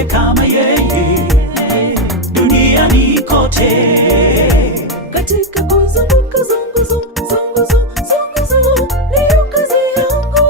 yote kama yeye duniani kote. Katika kuzunguka zunguzo ndiyo kazi yangu.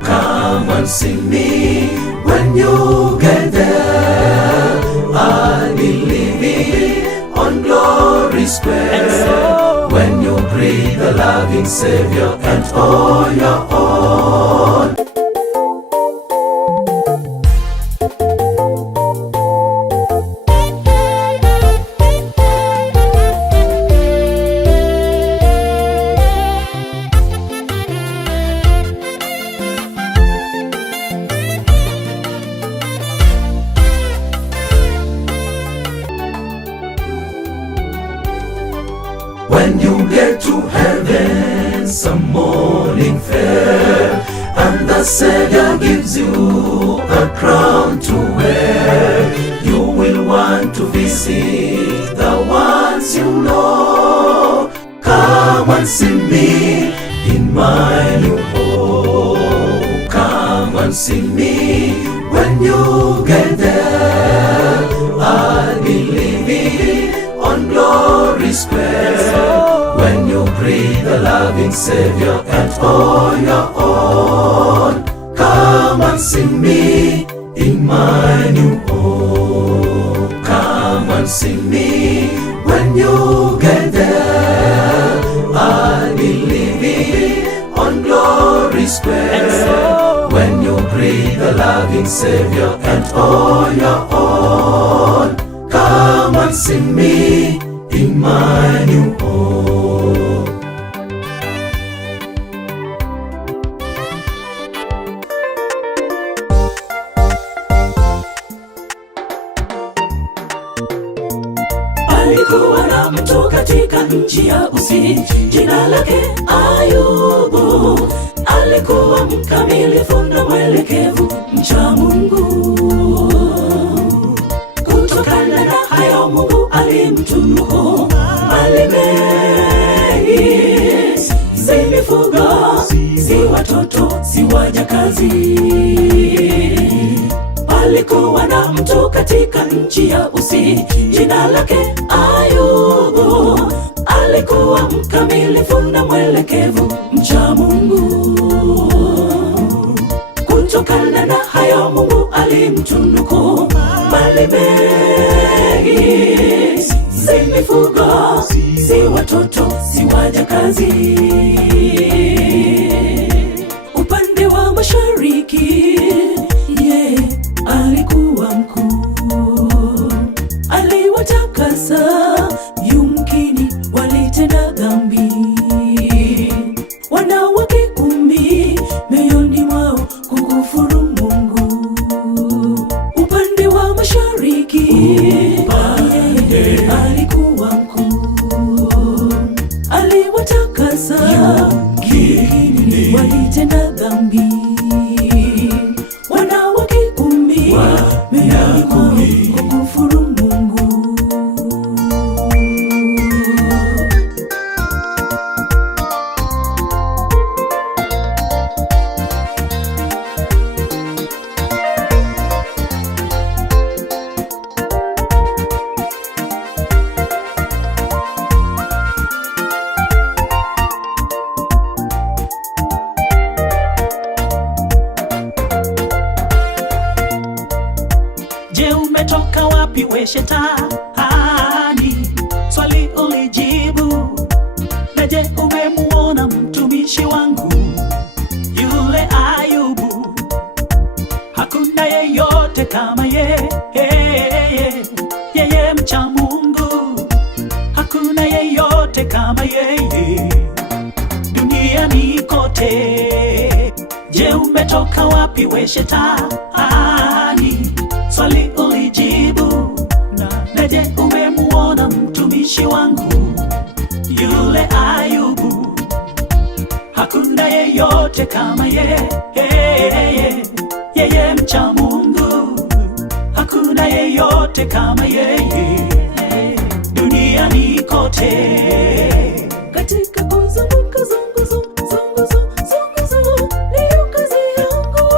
Come and see me when you get there. I'll be living on Glory Square. When you greet the loving Savior and all your own. When you get to heaven, some morning fair, and the Savior gives you a crown to wear, you will want to visit the ones you know. Come and see me in my new home. Come and see me when you get there. I'll be living on Glory Square. When you greet the loving Savior and all your own. Come and see me in my new home. Come and see me when you get there. I'll be living on Glory Square. When you greet the loving Savior and all your own. Come and see me in my new home. Alikuwa na mtu katika nchi ya Usi, jina lake Ayubu. Alikuwa mkamilifu na mwelekevu, mcha Mungu. Kutokana na hayo Mungu alimtunuku mali mengi, si mifugo, si watoto, si wajakazi. Alikuwa na mtu katika nchi ya Usi, jina lake Ayubu. Alikuwa mkamilifu na mwelekevu, mcha Mungu. Kutokana na hayo Mungu alimtunuku mali mengi, si mifugo, si watoto, si wajakazi. Upande wa mashariki alikuwa mkuu, aliwatakasa, yumkini walitenda dhambi. Wanawake 10 mioyoni mwao kukufuru Mungu. Upande wa mashariki alikuwa mkuu, aliwatakasa, yumkini walitenda dhambi. Je, umetoka wapi we Shetani? Swali ulijibu. Na je, umemuona mtumishi wangu yule Ayubu? Hakuna yeyote kama yeye mcha Mungu. Hakuna yeyote kama yeye duniani kote. Je, umetoka wapi we Shetani? Swali ulijibu. Na je, umemuona mtumishi wangu yule Ayubu? Hakuna yeyote kama yeye mcha Mungu. Hakuna yeyote kama yeye duniani kote. Katika kuzunguka zunguzo ndiyo kazi yangu.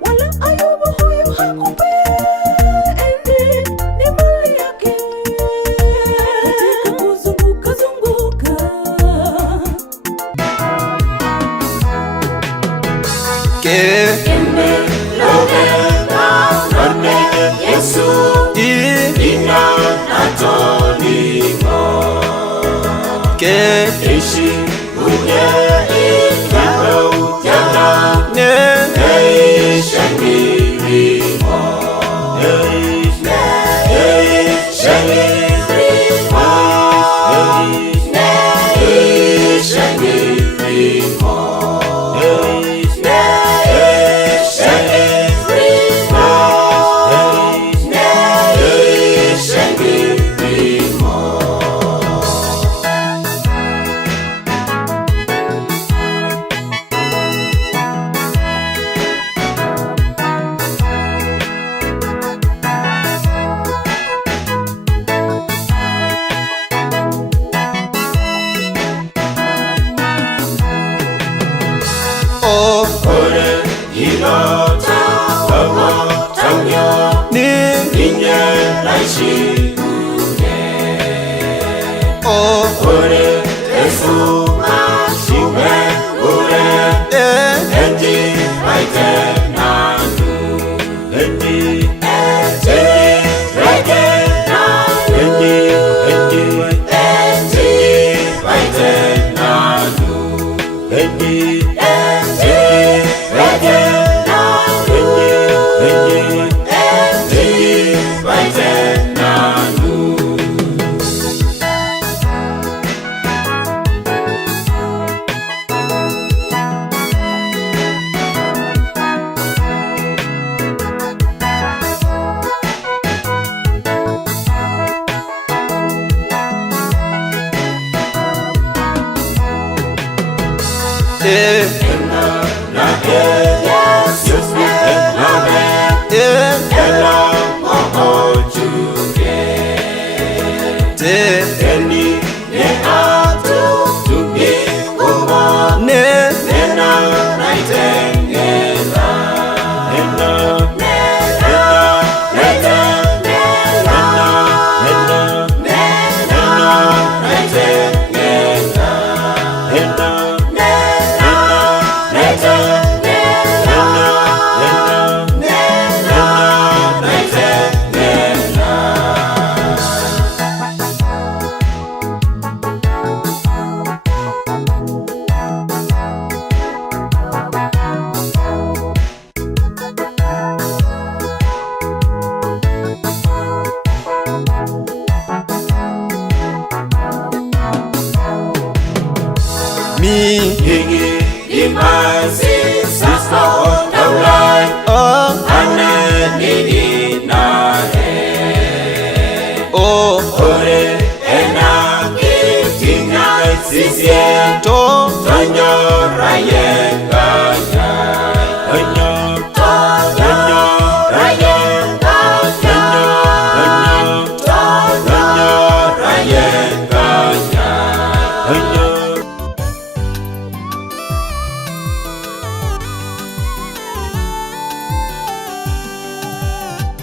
Wala Ayubu huyu hakupenda Yesu ina natonimo ishi unye ikao jana neisha nirimo neisha nirimo neisha nirimo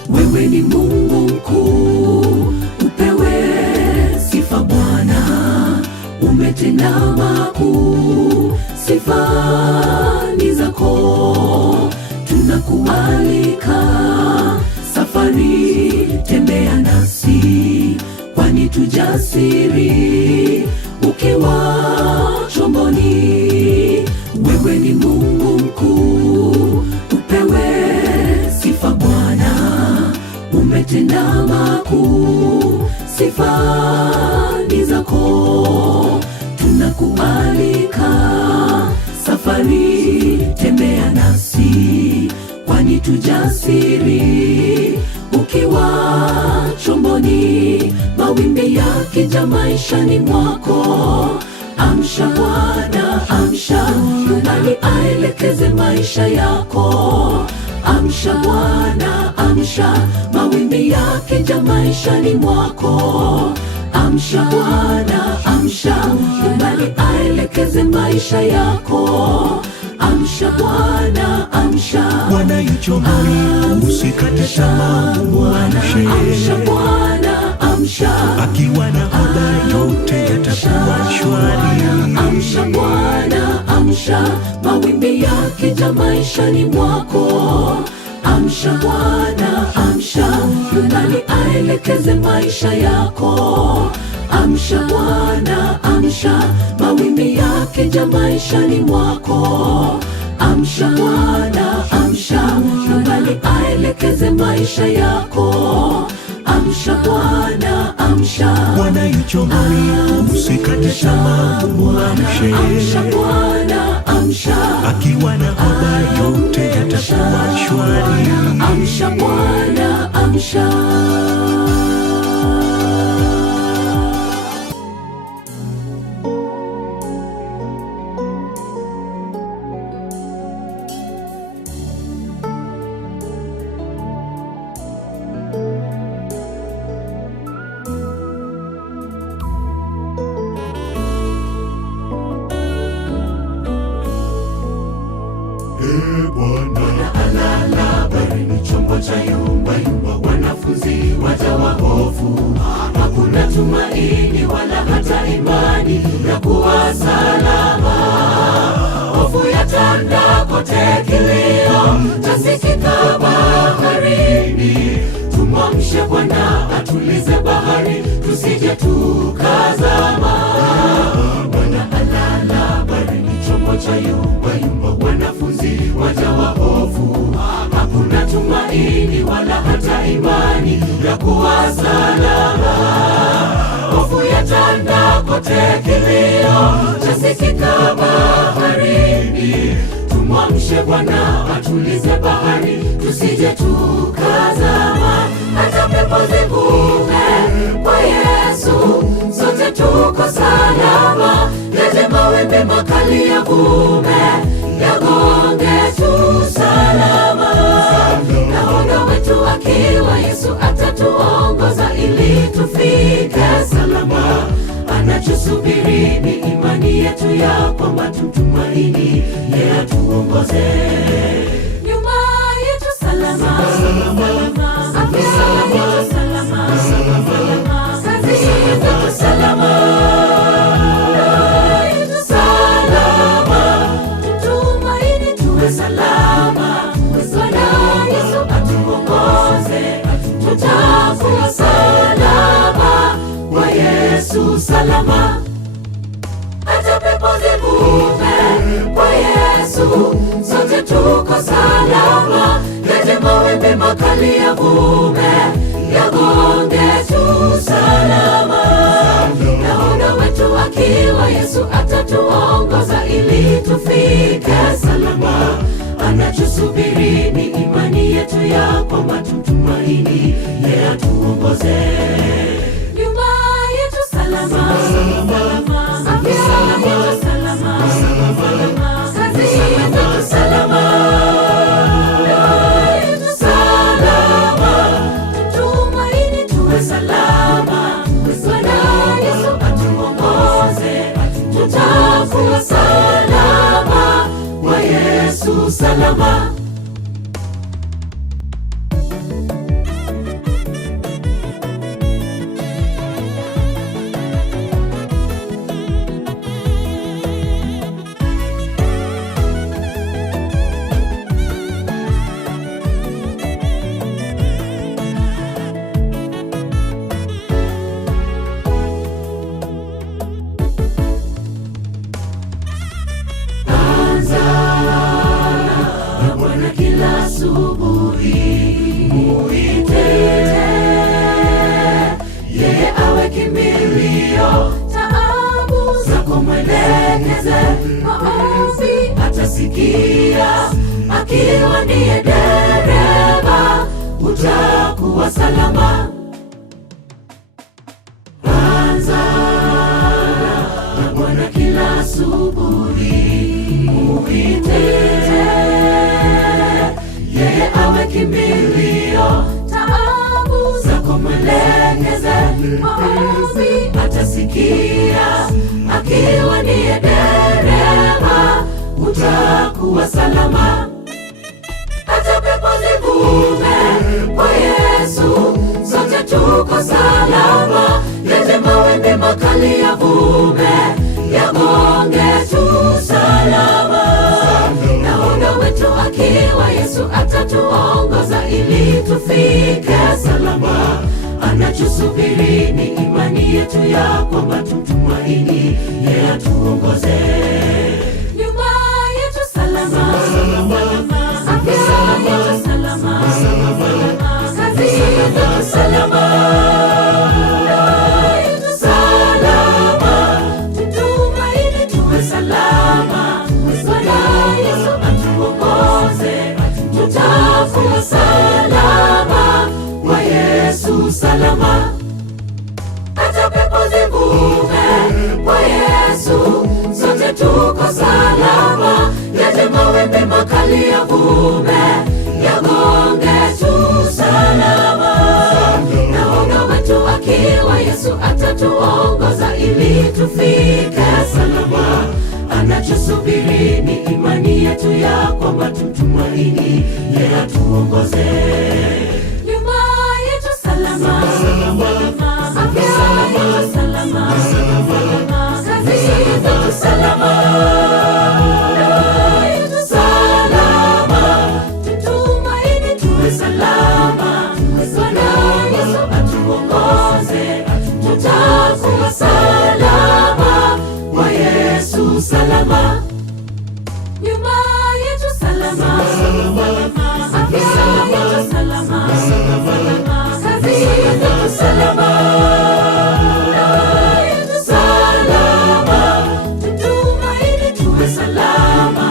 Wewe ni Mungu mkuu, upewe sifa Bwana, umetenda makuu, sifa ni zako. Tunakualika safari, tembea nasi, kwani tujasiri ukiwa chomboni. Wewe ni Mungu mkuu, upewe sifa Bwana, umetenda makuu, sifa ni zako. Tunakualika safari, tembea nasi, kwani tujasiri ukiwa chomboni. Mawimbi yakija maishani mwako, amsha Bwana, amsha, nani aelekeze maisha yako. Amsha Bwana, amsha, mawimbi yakija maishani mwako. Amsha Bwana, amsha, nani aelekeze maisha yako. Amsha Bwana, amsha, Bwana yu chomboni, usikate tamaa, muamshe. Amsha Bwana, amsha, akiwa na habari yote yatakuwa shwari. Amsha Bwana, amsha. amsha, mawimbi yakija maishani mwako. Amsha Bwana, amsha, yunani aelekeze maisha yako. Amsha Bwana, amsha, mawimbi yakija maishani mwako. Amsha Bwana, amsha, yunani aelekeze maisha yako. Amsha Bwana, amsha, Bwana yu chomboni, usikate tamaa, muamshe. amsha Bwana, amsha, Akiwa na habari yote yatakuwa shwari. amsha Bwana, amsha. Bwana alala, bari ni chombo cha yumba yumba, wanafunzi wajawa hofu. Hakuna tumaini wala hata imani ya kuwa salama. Hofu yatanda kote, kilio chasikika baharini. Tumwamshe Bwana atulize bahari, tusije tukazama. Bwana alala, bari ni chombo cha yumba yumba, wanafunzi wajawa hofu. Hakuna tumaini wala hata imani ya kuwa salama. Hofu yatanda kote, kilio chasikika baharini. Tumwamshe Bwana atulize bahari, tusije tukazama. Hata pepo zivume kwa Yesu, sote tuko salama. Yaje mawimbi makali yavume, yagonge tu salama. Nahodha wetu akiwa Yesu atatuongoza ili tufike salama. Anachosubiri ni imani yetu ya kwamba tumtumaini yeye atuongoze. Nyuma yetu salama, afya yetu salama, kazi yetu salama, yetu salama. Tutumaini tuwe salama, Bwana Yesu atuongoze. Tutakuwa salama kwa Yesu salama. Hata pepo zivume kwa Yesu, sote tuko salama. Yaje mawimbi makali yavume, yagonge tu salama. Nahodha wetu akiwa Yesu atatuongoza ili tufike salama. Anachosubiri ni imani yetu ya kwamba tumtumaini yeye atuongoze. Nyumba yetu salama, afya yetu salama, kazi yetu salama, yetu salama. Tutumaini tuwe salama, Bwana Yesu atuongoze. Tutakuwa salama kwa Yesu salama. Bwana kila asubuhi, muite yeye awe kimbilio. Taabu zako mwelekeze, maombi atasikia. Akiwa ndiye dereva, utakuwa salama. Anza na Bwana kila asubuhi, muite yeye awe kimbilio. Taabu zako mwelekeze, maombi atasikia. Akiwa ndiye dereva, utakuwa salama. Hata pepo zivume kwa Yesu, sote tuko salama. Yaje mawimbi makali yavume, yagonge tu salama. mawimbi yavume, yagonge tu salama. Nahodha wetu akiwa Yesu atatuongoza ili tufike salama. Anachosubiri ni imani yetu ya kwamba tumtumaini yeye atuongoze. Nyuma yetu salama, afya yetu salama, kazi yetu salama, ndoa yetu salama, tutumaini tuwe salama. Bwana Yesu atuongoze, tutakuwa salama kwa Yesu salama. Nyuma yetu salama, afya yetu salama, kazi yetu salama, ndoa yetu salama, tutumaini tuwe salama.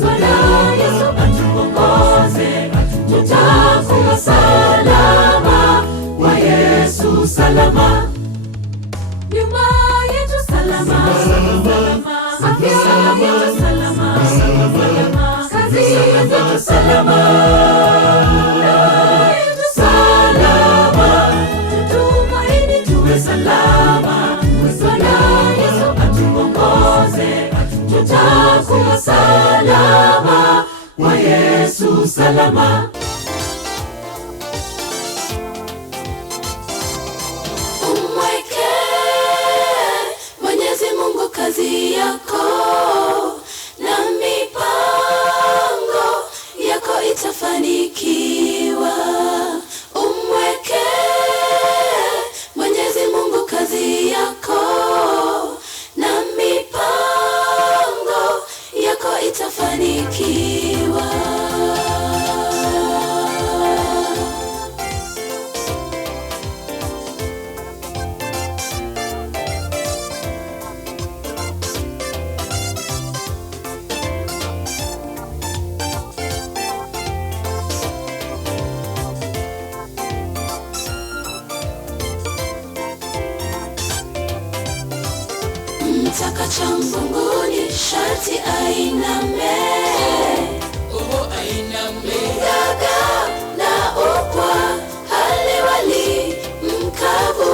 Bwana Yesu atuongoze, tutakuwa salama kwa Yesu salama. Nyuma yetu salama, afya yetu salama, kazi yetu salama, ndoa yetu salama, tutumaini tuwe salama. Bwana Yesu atuongoze, tutakuwa salama kwa Yesu salama. Kazi yako na mipango yako itafanikiwa. Umweke Mwenyezi Mungu kazi yako na mipango yako itafanikiwa. Mtaka cha mbinguni sharti ainame, ainame. Mgaga na upwa haliwali mkavu.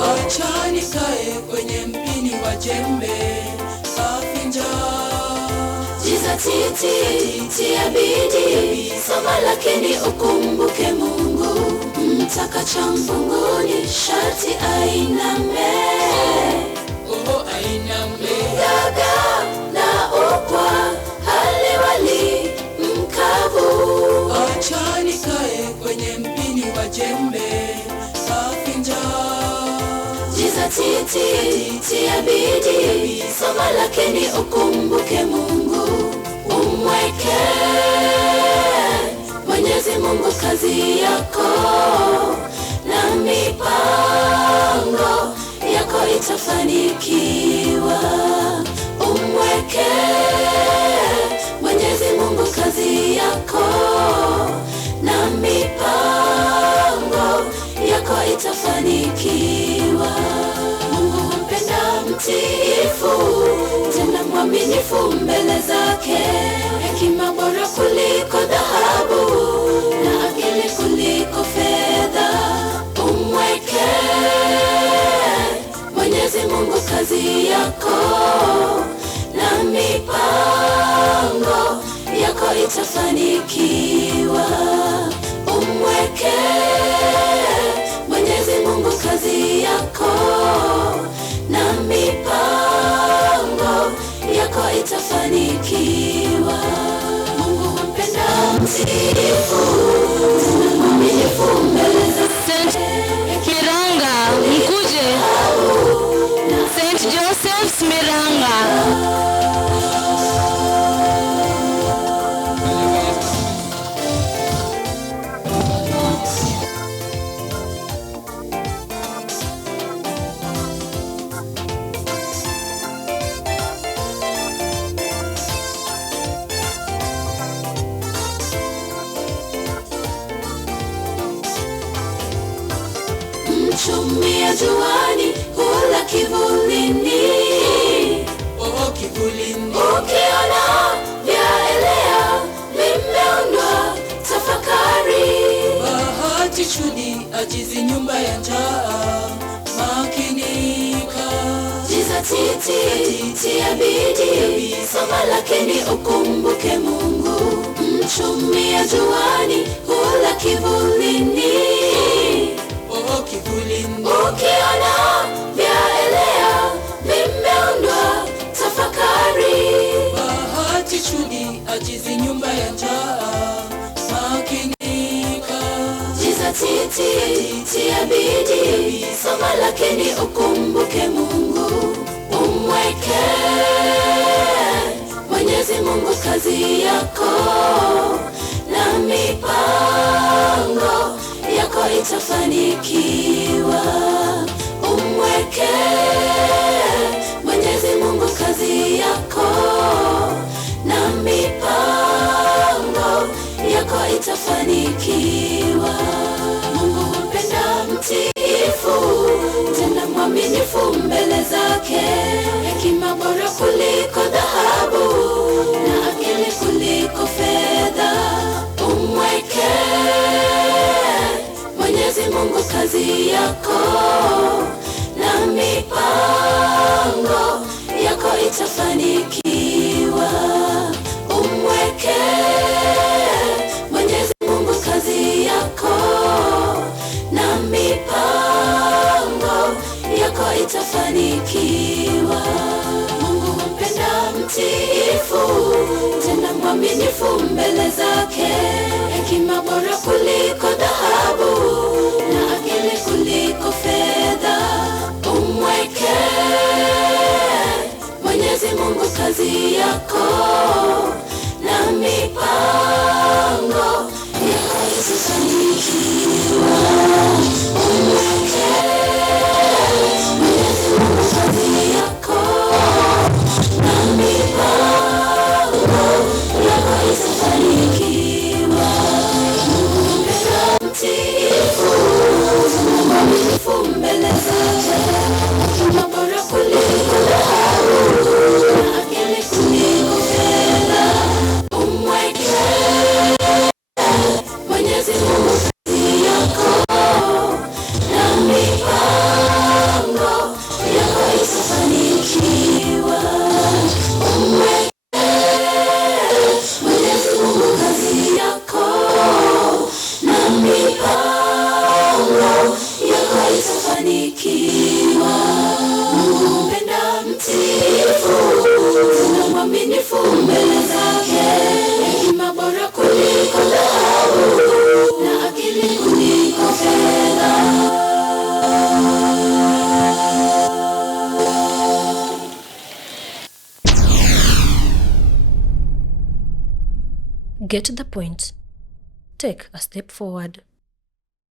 Acha nikae kwenye mpini wa jembe afinja. Jizatiti, tia bidii, soma lakini ukumbuke Mungu. Mtaka cha mbinguni sharti ainame, ainame. Mgaga na upwa haliwali mkavu. Acha nikae kwenye mpini wa jembe afinja. Jizatiti, tia bidii, soma lakini ukumbuke Mungu. Umweke Mwenyezi Mungu kazi yako na mipango yako itafanikiwa. Umweke Mwenyezi Mungu kazi yako na mipango yako itafanikiwa. Mungu humpenda mtiifu, tena mwaminifu mbele zake. Hekima bora kuliko dhahabu na akili kuliko fedha. Umweke Mwenyezi Mungu kazi yako na mipango yako itafanikiwa. Umweke Mwenyezi Mungu kazi yako na mipango yako itafanikiwa. Mungu humpenda mtiifu, tena mwaminifu mbele zake. Miranga, mkuje St. Joseph's Miranga. Chumia juani, hula kivulini. Oh, kivulini. Ukiona vyaelea Chudi ajizi nyumba ya njaa, makinika. Jizatiti ya bidii, soma lakini ukumbuke Mungu. Mchumia juani, hula kivulini. Oh, kivulini. Ukiona vyaelea, vimeundwa, tafakari. Bahati Chudi ajizi nyumba ya njaa, makinika. Jizatiti ya bidii, soma lakini ukumbuke Mungu. Umweke Mwenyezi Mungu kazi yako, na mipango yako itafanikiwa. Umweke Mwenyezi Mungu kazi yako, na mipango yako itafanikiwa. Mungu hupenda mtiifu, tena mwaminifu mbele zake. Hekima bora kuliko dhahabu, na akili kuliko fedha. Umweke Mwenyezi Mungu kazi yako, na mipango yako itafanikiwa. Umweke Mwenyezi Mungu kazi yako, na mipango yako itafanikiwa. Mungu humpenda mtiifu, tena mwaminifu mbele zake. Hekima bora kuliko dhahabu, na akili kuliko fedha. Umweke Mwenyezi Mungu kazi yako, na mipango yako itafanikiwa. Umweke Mwenyezi Mungu kazi yako, na mipango yako itafanikiwa. Mungu humpenda mtiifu, tena mwaminifu mbele zake. Hekima bora kuliko dhahabu, na akili kuliko fedha. Umweke Mwenyezi Mungu kazi yako, na mipango yako itafanikiwa. Umweke Mwenyezi Mungu kazi yako, na mipango yako itafanikiwa. Mungu humpenda mtiifu, tena mwaminifu mbele zake. Hekima bora kuliko dhahabu, na akili kuliko fedha. Get the point. Take a step forward.